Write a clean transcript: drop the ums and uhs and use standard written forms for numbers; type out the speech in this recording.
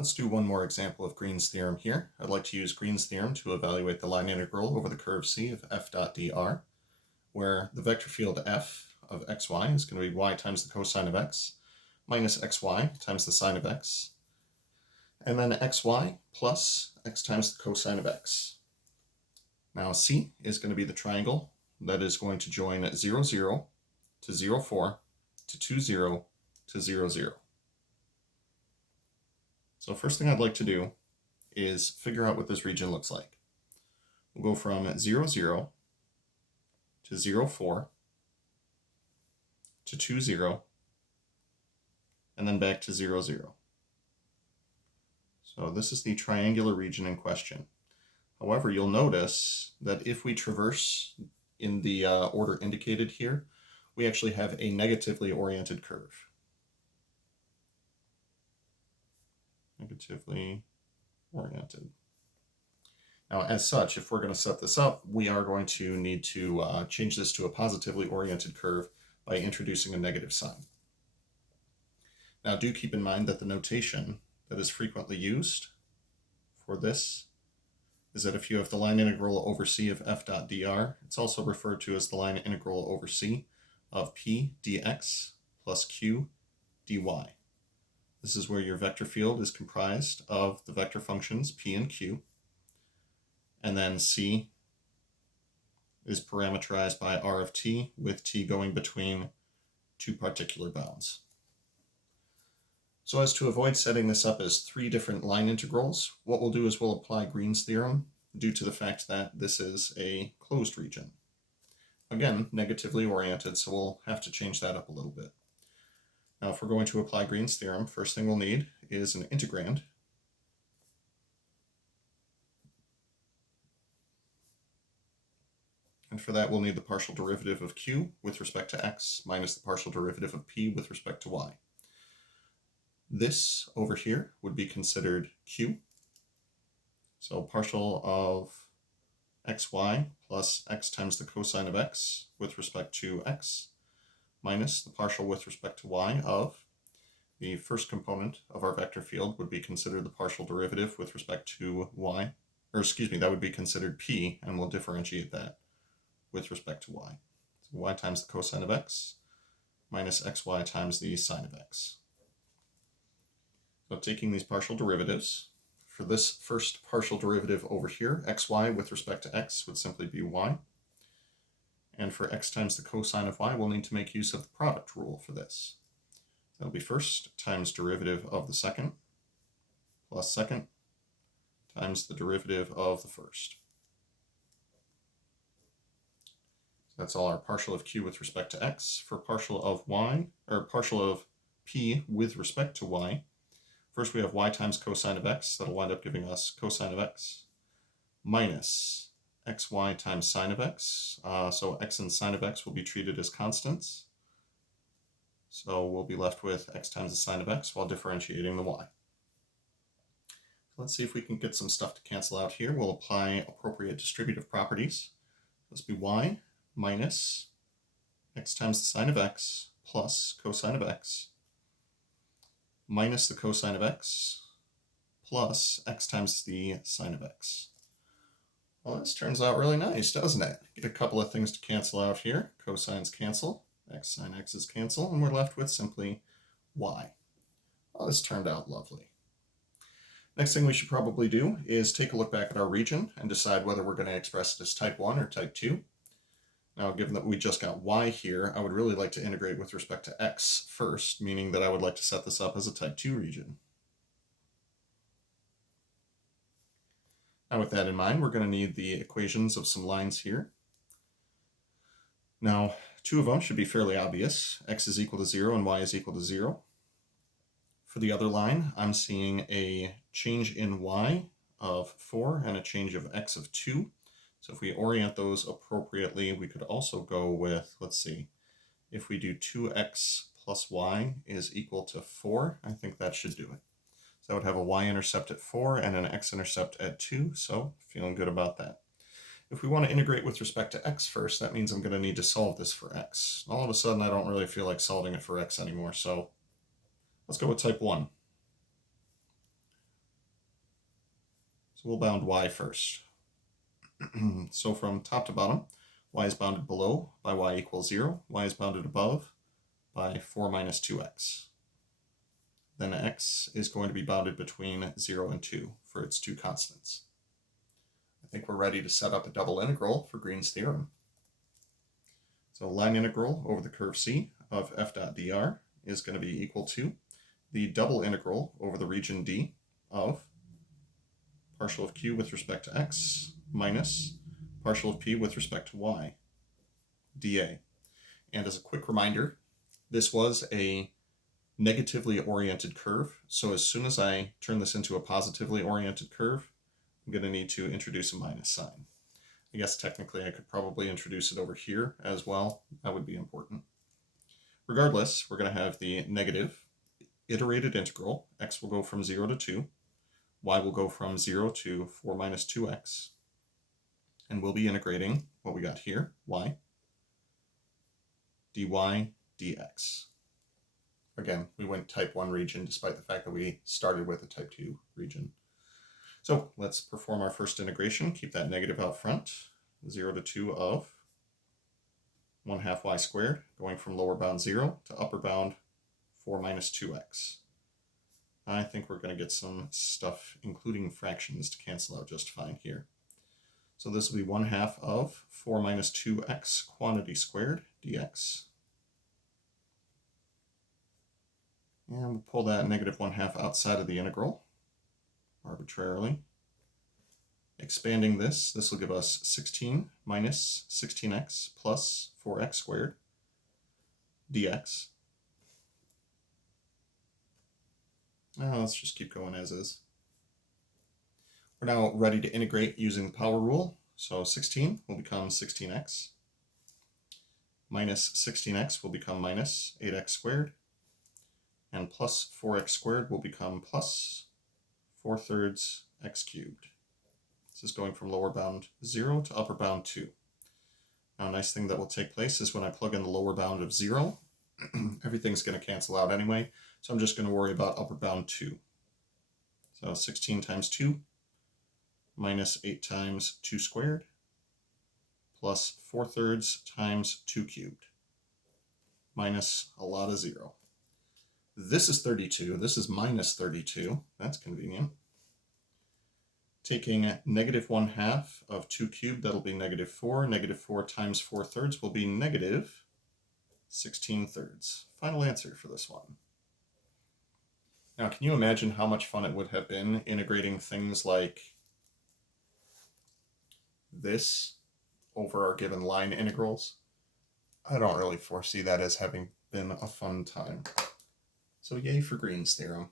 Let's do one more example of Green's theorem here. I'd like to use Green's theorem to evaluate the line integral over the curve C of f dot dr, where the vector field f of xy is going to be y times the cosine of x minus xy times the sine of x, and then xy plus x times the cosine of x. Now C is going to be the triangle that is going to join 0, 0 to 0, 4 to 2, 0 to 0, 0. So first thing I'd like to do is figure out what this region looks like. We'll go from 0, 0 to 0, 4 to 2, 0, and then back to 0, 0. So this is the triangular region in question. However, you'll notice that if we traverse in the order indicated here, we actually have a negatively oriented curve. Negatively oriented. Now, as such, if we're going to set this up, we are going to need to change this to a positively oriented curve by introducing a negative sign. Now, do keep in mind that the notation that is frequently used for this is that if you have the line integral over C of f dot dr, it's also referred to as the line integral over C of p dx plus q dy. This is where your vector field is comprised of the vector functions p and q, and then C is parameterized by r of t, with t going between two particular bounds. So as to avoid setting this up as three different line integrals, what we'll do is we'll apply Green's theorem due to the fact that this is a closed region. Again, negatively oriented, so we'll have to change that up a little bit. Now, if we're going to apply Green's theorem, first thing we'll need is an integrand. And for that, we'll need the partial derivative of q with respect to x minus the partial derivative of p with respect to y. This over here would be considered q. So partial of xy plus x times the cosine of x with respect to x minus the partial with respect to y of the first component of our vector field would be considered the partial derivative with respect to y, or excuse me, that would be considered p, and we'll differentiate that with respect to y. So y times the cosine of x minus xy times the sine of x. So taking these partial derivatives, for this first partial derivative over here, xy with respect to x would simply be y. And for x times the cosine of y, we'll need to make use of the product rule for this. That'll be first times derivative of the second plus second times the derivative of the first. So that's all our partial of q with respect to x. For partial of y, or partial of p with respect to y, first we have y times cosine of x. That'll wind up giving us cosine of x minus xy times sine of x. So x and sine of x will be treated as constants. So we'll be left with x times the sine of x while differentiating the y. Let's see if we can get some stuff to cancel out here. We'll apply appropriate distributive properties. This will be y minus x times the sine of x plus cosine of x minus the cosine of x plus x times the sine of x. Well, this turns out really nice, doesn't it? Get a couple of things to cancel out here. Cosines cancel, x sine x's cancel, and we're left with simply y. Well, this turned out lovely. Next thing we should probably do is take a look back at our region and decide whether we're going to express it as type 1 or type 2. Now, given that we just got y here, I would really like to integrate with respect to x first, meaning that I would like to set this up as a type 2 region. Now, with that in mind, we're going to need the equations of some lines here. Now, two of them should be fairly obvious. X is equal to 0 and y is equal to 0. For the other line, I'm seeing a change in y of 4 and a change of x of 2. So if we orient those appropriately, we could also go with, let's see, if we do 2x plus y is equal to 4, I think that should do it. So I would have a y-intercept at 4 and an x-intercept at 2, so feeling good about that. If we want to integrate with respect to x first, that means I'm going to need to solve this for x. All of a sudden, I don't really feel like solving it for x anymore, so let's go with type 1. So we'll bound y first. So from top to bottom, y is bounded below by y equals 0. Y is bounded above by 4 minus 2x. Then x is going to be bounded between 0 and 2 for its two constants. I think we're ready to set up a double integral for Green's theorem. So line integral over the curve C of f dot dr is going to be equal to the double integral over the region D of partial of q with respect to x minus partial of p with respect to y dA. And as a quick reminder, this was a negatively oriented curve, so as soon as I turn this into a positively oriented curve, I'm going to need to introduce a minus sign. I guess technically I could probably introduce it over here as well. That would be important. Regardless, we're going to have the negative iterated integral. X will go from 0 to 2. Y will go from 0 to 4 minus 2x. And we'll be integrating what we got here, y, dy dx. Again, we went type 1 region despite the fact that we started with a type 2 region. So let's perform our first integration. Keep that negative out front. 0 to 2 of 1/2 y squared, going from lower bound 0 to upper bound 4 minus 2x. I think we're going to get some stuff, including fractions, to cancel out just fine here. So this will be 1/2 of 4 minus 2x quantity squared dx. And we'll pull that negative 1/2 outside of the integral arbitrarily. Expanding this will give us 16 minus 16x plus 4x squared dx. Now let's just keep going as is. We're now ready to integrate using the power rule. So 16 will become 16x. Minus 16x will become minus 8x squared. And plus 4x squared will become plus 4/3 x cubed. This is going from lower bound 0 to upper bound 2. Now a nice thing that will take place is when I plug in the lower bound of 0, everything's going to cancel out anyway, so I'm just going to worry about upper bound 2. So 16 times 2 minus 8 times 2 squared plus 4/3 times 2 cubed minus a lot of 0. This is 32. This is minus 32. That's convenient. Taking negative 1/2 of 2 cubed, that'll be negative 4. Negative 4 times 4/3 will be negative 16/3. Final answer for this one. Now, can you imagine how much fun it would have been integrating things like this over our given line integrals? I don't really foresee that as having been a fun time. So yay for Green's theorem.